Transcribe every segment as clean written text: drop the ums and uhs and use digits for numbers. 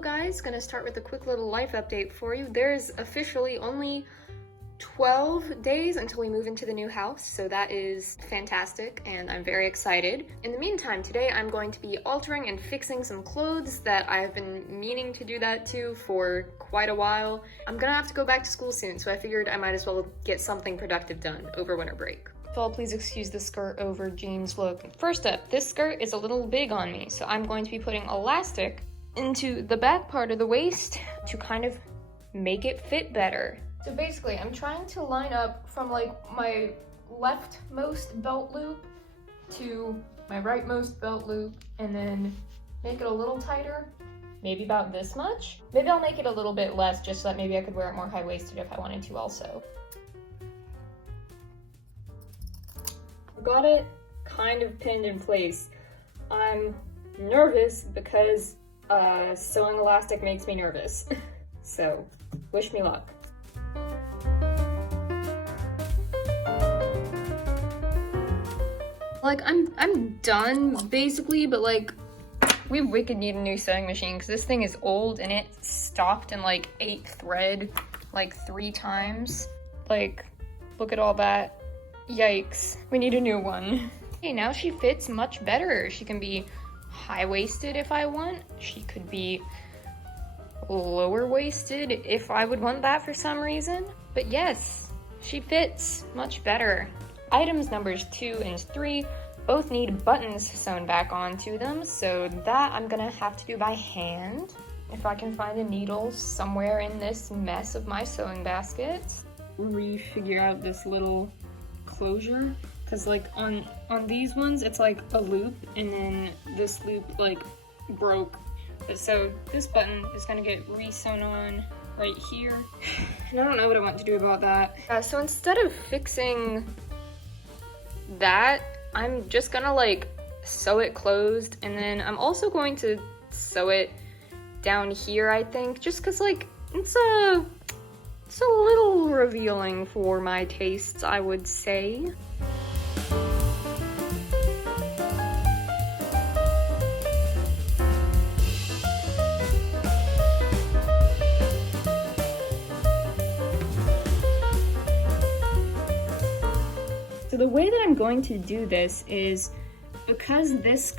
guys, gonna start with a quick little life update for you. There's officially only 12 days until we move into the new house, so that is fantastic and I'm very excited. In the meantime, today I'm going to be altering and fixing some clothes that I've been meaning to do that to for quite a while. I'm gonna have to go back to school soon, so I figured I might as well get something productive done over winter break. So please excuse the skirt over jeans look. First up, this skirt is a little big on me, so I'm going to be putting elastic into the back part of the waist to kind of make it fit better. So basically, I'm trying to line up from like my leftmost belt loop to my rightmost belt loop and then make it a little tighter, maybe about this much. Maybe I'll make it a little bit less just so that maybe I could wear it more high-waisted if I wanted to also. Got it kind of pinned in place. I'm nervous because sewing elastic makes me nervous. So, wish me luck. Like, I'm done basically, but like, we wicked need a new sewing machine because this thing is old and it stopped in like 8 thread like 3 times. Like, look at all that. Yikes, we need a new one. Okay, now she fits much better. She can be high-waisted if I want. She could be lower-waisted if I would want that for some reason. But yes, she fits much better. Items numbers 2 and 3 both need buttons sewn back onto them, so that I'm gonna have to do by hand. If I can find a needle somewhere in this mess of my sewing basket. Refigure out this little closure, because like on these ones it's like a loop and then this loop like broke, so this button is gonna get re-sewn on right here and I don't know what I want to do about that. So instead of fixing that, I'm just gonna like sew it closed, and then I'm also going to sew it down here, I think, just because like it's a little revealing for my tastes, I would say. So the way that I'm going to do this is, because this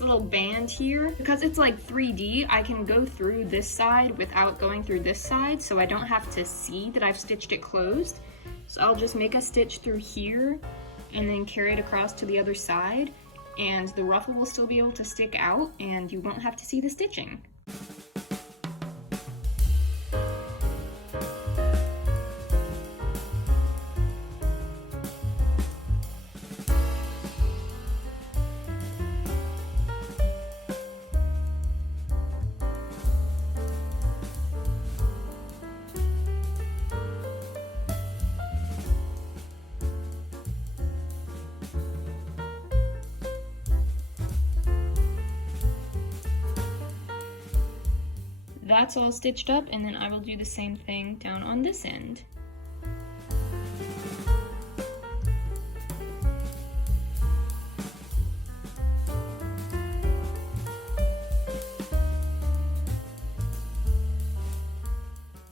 little band here, because it's like 3D, I can go through this side without going through this side, so I don't have to see that I've stitched it closed. So I'll just make a stitch through here and then carry it across to the other side, and the ruffle will still be able to stick out and you won't have to see the stitching. That's all stitched up, and then I will do the same thing down on this end.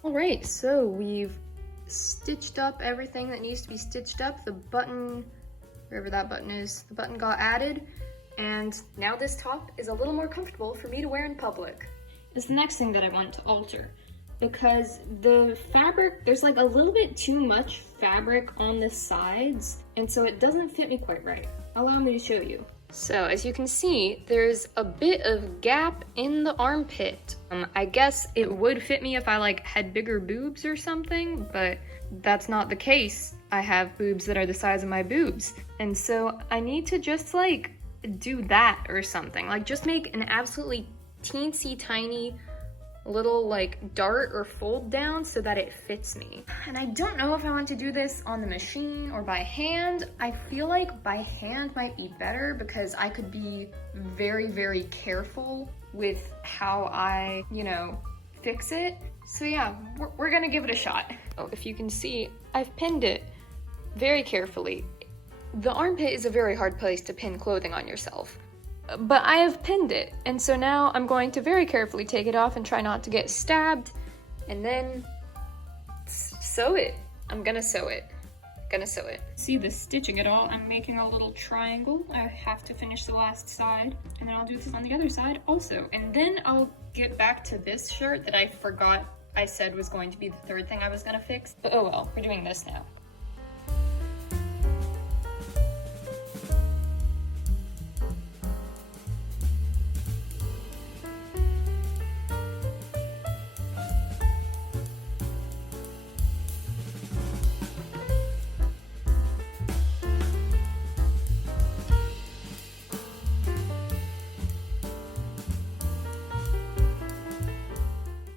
Alright, so we've stitched up everything that needs to be stitched up. The button, wherever that button is, the button got added, and now this top is a little more comfortable for me to wear in public. Is the next thing that I want to alter, because the fabric, there's like a little bit too much fabric on the sides, and so it doesn't fit me quite right. Allow me to show you. So as you can see, there's a bit of gap in the armpit. I guess it would fit me if I like had bigger boobs or something, but that's not the case. I have boobs that are the size of my boobs, and so I need to just like do that or something, like just make an absolutely teensy tiny little like dart or fold down so that it fits me. And I don't know if I want to do this on the machine or by hand. I feel like by hand might be better because I could be very, very careful with how I, fix it. So yeah, we're gonna give it a shot. Oh, if you can see, I've pinned it very carefully. The armpit is a very hard place to pin clothing on yourself. but I have pinned it. And so now I'm going to very carefully take it off and try not to get stabbed, and then sew it. I'm gonna sew it. See the stitching at all? I'm making a little triangle. I have to finish the last side, and then I'll do this on the other side also. And then I'll get back to this shirt that I forgot I said was going to be the third thing I was gonna fix. But oh well, we're doing this now.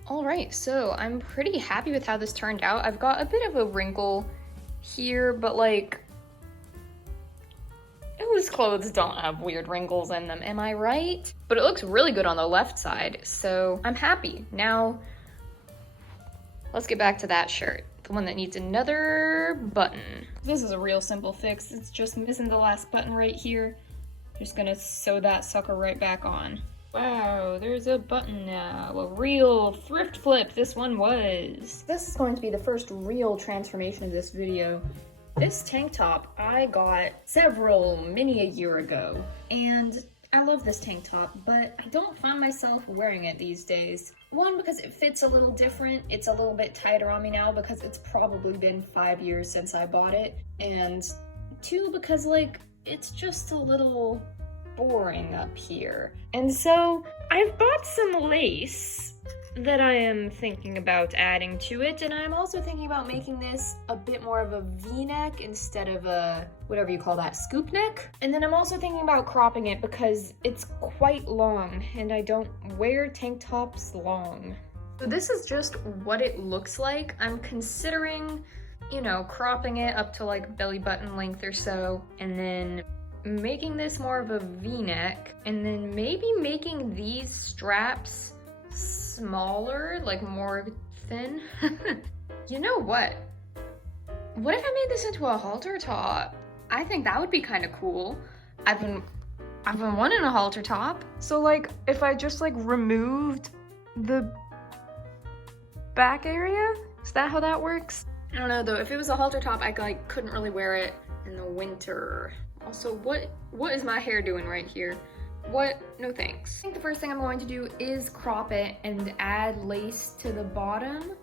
Alright, so I'm pretty happy with how this turned out. I've got a bit of a wrinkle here, but like, whose clothes don't have weird wrinkles in them, am I right? But it looks really good on the left side, so I'm happy. Now, let's get back to that shirt, the one that needs another button. This is a real simple fix. It's just missing the last button right here. Just gonna sew that sucker right back on. Wow, there's a button now. A real thrift flip this one was. This is going to be the first real transformation of this video. This tank top I got many a year ago, and I love this tank top, but I don't find myself wearing it these days. One, because it fits a little different. It's a little bit tighter on me now because it's probably been 5 years since I bought it. And two, because like, it's just a little boring up here. And so I've bought some lace that I am thinking about adding to it, and I'm also thinking about making this a bit more of a V-neck instead of a, whatever you call that, scoop neck. And then I'm also thinking about cropping it because it's quite long, and I don't wear tank tops long. So this is just what it looks like. I'm considering, you know, cropping it up to like belly button length or so, and then making this more of a V-neck, and then maybe making these straps smaller, like more thin. You know what? What if I made this into a halter top? I think that would be kind of cool. I've been wanting a halter top. So like, if I just like removed the back area, is that how that works? I don't know though. If it was a halter top, I like couldn't really wear it in the winter. Also, what is my hair doing right here? What? No thanks. I think the first thing I'm going to do is crop it and add lace to the bottom,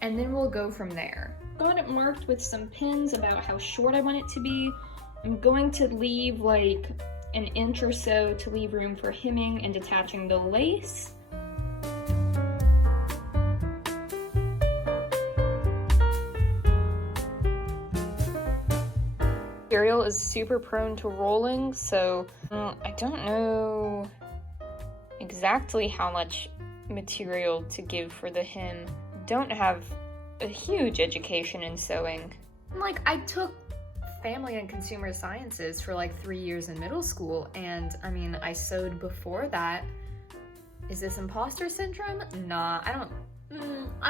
and then we'll go from there. Got it marked with some pins about how short I want it to be. I'm going to leave like an inch or so to leave room for hemming and detaching the lace. Material is super prone to rolling, so I don't know exactly how much material to give for the hem. Don't have a huge education in sewing. Like, I took family and consumer sciences for like 3 years in middle school, and I mean, I sewed before that. Is this imposter syndrome? Nah, I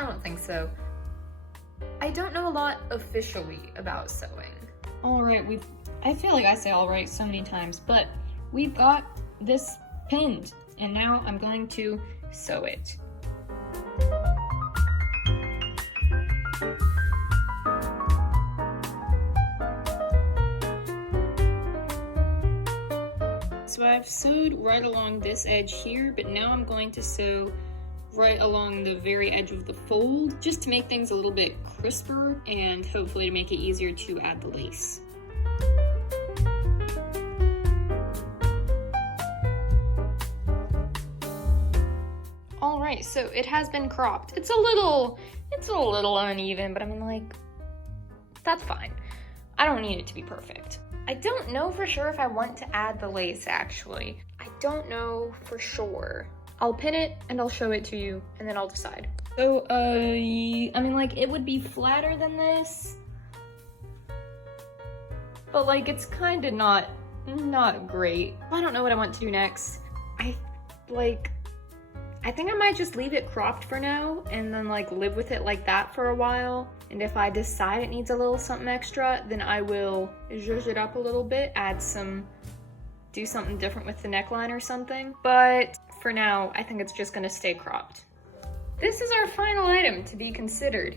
don't think so. I don't know a lot officially about sewing. Alright, I feel like I say alright so many times, but we've got this pinned, and now I'm going to sew it. So I've sewed right along this edge here, but now I'm going to sew right along the very edge of the fold, just to make things a little bit crisper and hopefully to make it easier to add the lace. Alright, so it has been cropped. It's a little uneven, but I mean, like, that's fine. I don't need it to be perfect. I don't know for sure if I want to add the lace, actually. I don't know for sure. I'll pin it and I'll show it to you, and then I'll decide. So, I mean, like, it would be flatter than this, but like, it's kind of not great. I don't know what I want to do next. I think I might just leave it cropped for now and then like live with it like that for a while. And if I decide it needs a little something extra, then I will zhuzh it up a little bit, add some do something different with the neckline or something. But for now, I think it's just gonna stay cropped. This is our final item to be considered.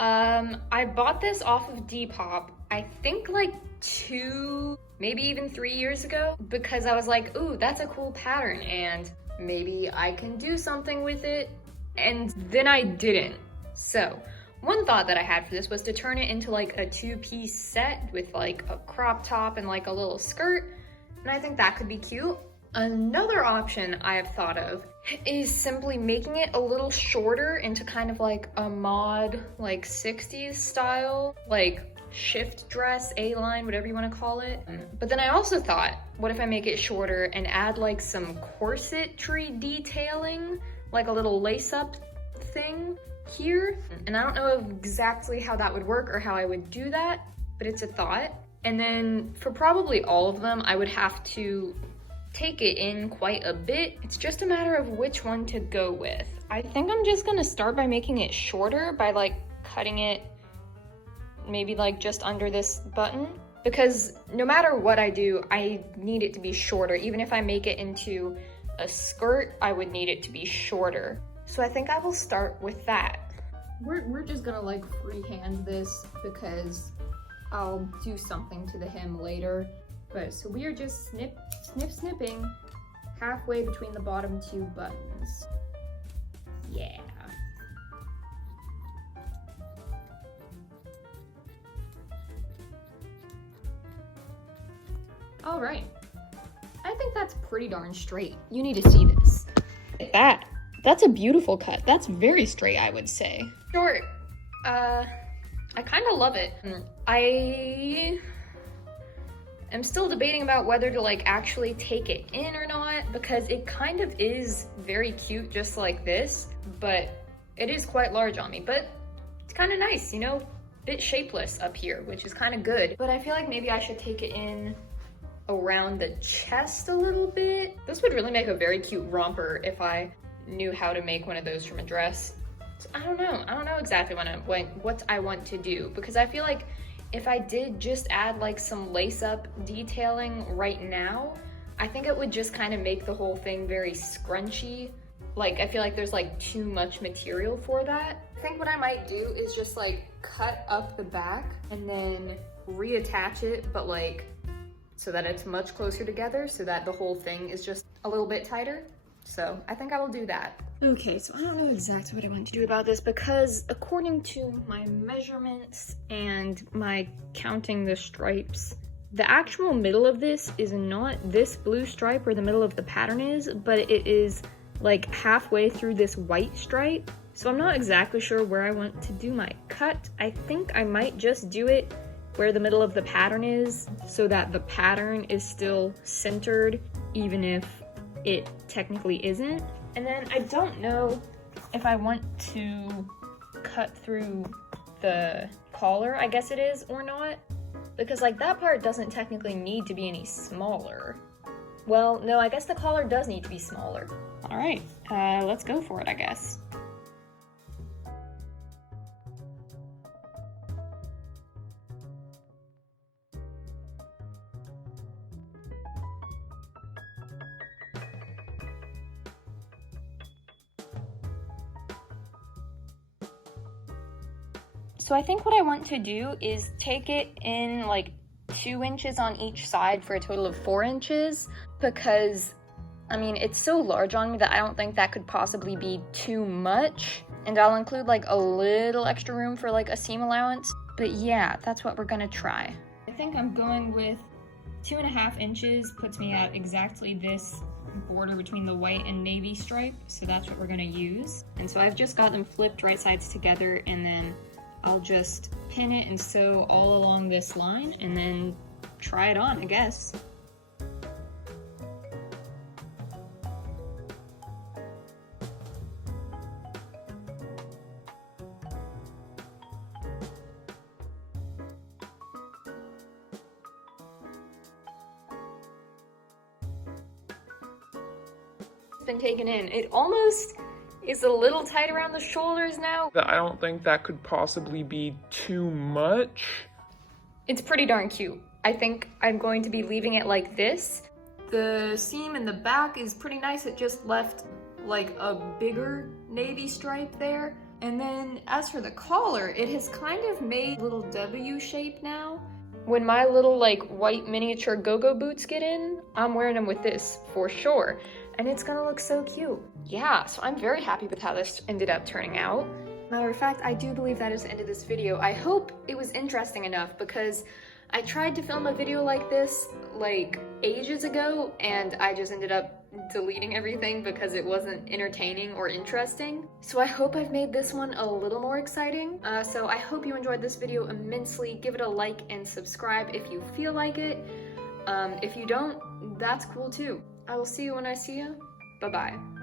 I bought this off of Depop, I think like 2, maybe even 3 years ago, because I was like, ooh, that's a cool pattern and maybe I can do something with it. And then I didn't. So one thought that I had for this was to turn it into like a 2-piece set with like a crop top and like a little skirt. And I think that could be cute. Another option I have thought of is simply making it a little shorter into kind of like a mod, like 60s style, like shift dress, A-line, whatever you want to call it. But then I also thought, what if I make it shorter and add like some corsetry detailing, like a little lace-up thing here? And I don't know exactly how that would work or how I would do that, but it's a thought. And then for probably all of them, I would have to take it in quite a bit. It's just a matter of which one to go with. I think I'm just gonna start by making it shorter by like cutting it maybe like just under this button, because no matter what I do, I need it to be shorter. Even if I make it into a skirt, I would need it to be shorter. So I think I will start with that. We're just gonna like freehand this because I'll do something to the hem later. But so we are just snipping halfway between the bottom 2 buttons. Yeah. All right. I think that's pretty darn straight. You need to see this. That's a beautiful cut. That's very straight, I would say. Short. I kind of love it. I am still debating about whether to like actually take it in or not, because it kind of is very cute just like this, but it is quite large on me. But it's kind of nice, you know, a bit shapeless up here, which is kind of good. But I feel like maybe I should take it in around the chest a little bit. This would really make a very cute romper if I knew how to make one of those from a dress. So I don't know exactly what I want to do, because I feel like if I did just add like some lace-up detailing right now, I think it would just kind of make the whole thing very scrunchy. Like, I feel like there's like too much material for that. I think what I might do is just like cut up the back and then reattach it, but like so that it's much closer together, so that the whole thing is just a little bit tighter. So I think I will do that. Okay, so I don't know exactly what I want to do about this, because according to my measurements and my counting the stripes, the actual middle of this is not this blue stripe where the middle of the pattern is, but it is like halfway through this white stripe. So I'm not exactly sure where I want to do my cut. I think I might just do it where the middle of the pattern is, so that the pattern is still centered, even if it technically isn't. And then I don't know if I want to cut through the collar, I guess it is, or not, because like that part doesn't technically need to be any smaller. Well, no, I guess the collar does need to be smaller. All right, let's go for it, I guess. So I think what I want to do is take it in like 2 inches on each side for a total of 4 inches, because I mean, it's so large on me that I don't think that could possibly be too much. And I'll include like a little extra room for like a seam allowance. But yeah, that's what we're gonna try. I think I'm going with 2.5 inches, puts me at exactly this border between the white and navy stripe. So that's what we're gonna use. And so I've just got them flipped right sides together, and then I'll just pin it and sew all along this line and then try it on, I guess. It's been taken in. It almost is a little tight around the shoulders now. I don't think that could possibly be too much. It's pretty darn cute. I think I'm going to be leaving it like this. The seam in the back is pretty nice. It just left like a bigger navy stripe there. And then as for the collar, it has kind of made a little W shape now. When my little like white miniature go-go boots get in, I'm wearing them with this for sure. And it's gonna look so cute. Yeah, so I'm very happy with how this ended up turning out. Matter of fact, I do believe that is the end of this video. I hope it was interesting enough because I tried to film a video like this like ages ago and I just ended up deleting everything because it wasn't entertaining or interesting. So I hope I've made this one a little more exciting. So I hope you enjoyed this video immensely. Give it a like and subscribe if you feel like it. If you don't, that's cool too. I will see you when I see you. Bye-bye.